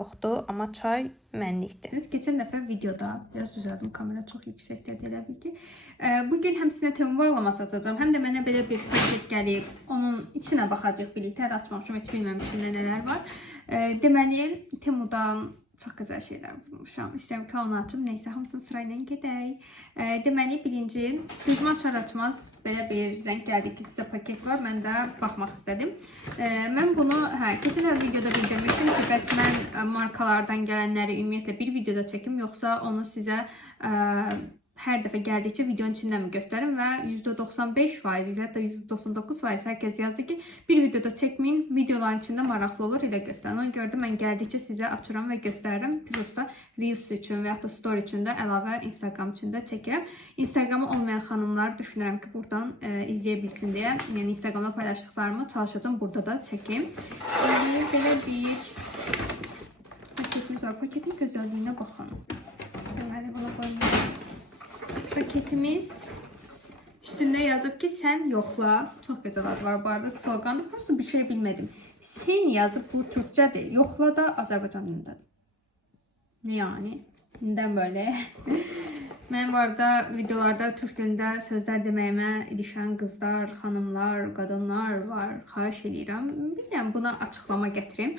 yoxdur, amma çay mənlikdir. Geçen dəfə videoda biraz düzəldim, kamera çox yüksəkdədir elə bil ki. Bugün həm sizə Temu bağlaması açacağım, həm də mənə belə bir paket gəlib. Onun içinə baxacağıq birlikdə. Hələ açmamışam, heç bilmirəm içində nələr var. Deməli, Temudan çox gözəl şeylər vurmuşam. İstəyirəm ki, onu açım. Neysə, hamısını sırayla gedək. Deməli, birinci, gözümü açar-açmaz belə bir zəng gəldi ki, sizə paket var. Mən də baxmaq istədim. Mən bunu, keçən videoda bildirmişdim ki, bəs mən markalardan gələnləri ümumiyyətlə bir videoda çəkim, yoxsa onu sizə hər dəfə gəldikcə videonun içindən mi göstərim və %95%, hətta %99% hər kəs yazdı ki, bir videoda çəkməyin, videoların içində maraqlı olur, elə göstərin. Ona görə də mən gəldikcə sizə açıram və göstərirəm. Plusda Reels üçün və yaxud da Story üçün də əlavə Instagram üçün də çəkirəm. Instagramı olmayan xanımlar düşünürəm ki, buradan izləyə bilsin deyə, yəni Instagramda paylaşdıqlarımı çalışacağım burada da çəkim. Belə bir paketimiz var. Paketin gözəlliyinə baxın. Deməli, bunu qoymayacağım. Paketimiz üstünde yazıb ki, sen yoxla. Çok güzel adı var bu arada. Sloganı prosto bir şey bilmedim. Sen yazıb, bu Türkçədir. Yoxla da Azərbaycan dilindədir. Yani neden böyle? Mən bu arada videolarda Türk dilində sözlər deməyimə ilişən qızlar, xanımlar, qadınlar var. Xahiş edirəm. Bilmirəm, buna açıqlama gətirim.